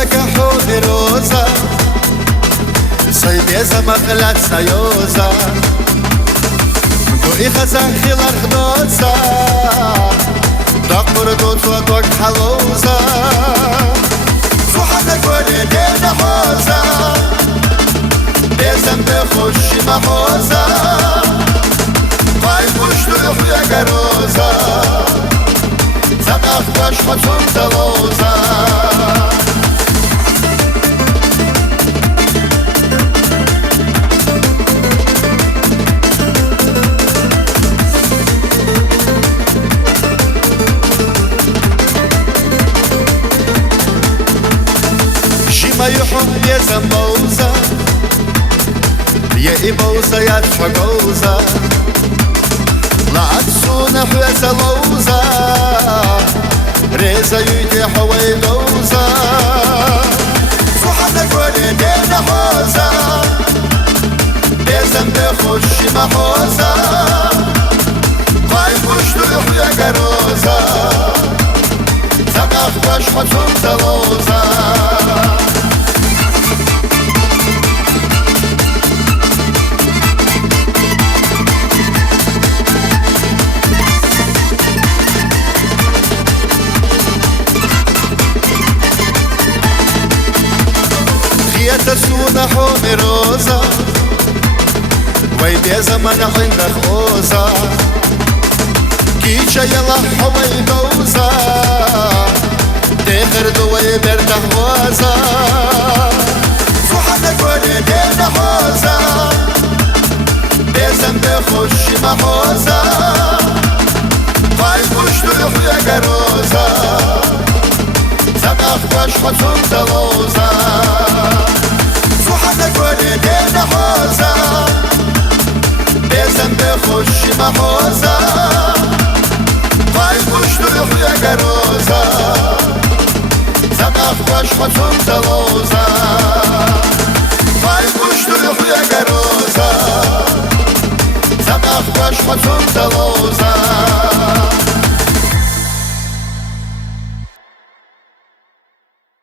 لك حومي روزة صيبيزة مخلات سيوزة دوئي خزان خيلار خدوزة دقر دوت ودوك حلوزة صحتك ولدين حوزة بيزم بخش محوزة قايم وشتو يحويا قروزة زدخ باش خطون تلوزة ما يحب يا زموزة يا إبوزة يا تفقوزة لا عدسونا حوية زلوزة ريزة يوتي حوي لوزة صحتك ولدين حوزة بيزم بخش محوزة قايم وشتو يحوية قروزة زدخ باش خطون تلوزة تسونا حومي روزة وي بيزا من عندك خوزة كيشا يلا حوي دوزة تخر دوي برده غوزة صحتك ولدين حوزة بيزم بخش محوزة قايم وشتو يحويا قروزة زدخ باش خطون تلوزة صحتك ولدين حوزة بيزم بخش محوزة قايم وشتو يحويا قروزة زدخ باش خطون تلوزة قايم وشتو يحويا قروزة زدخ باش خطون تلوزة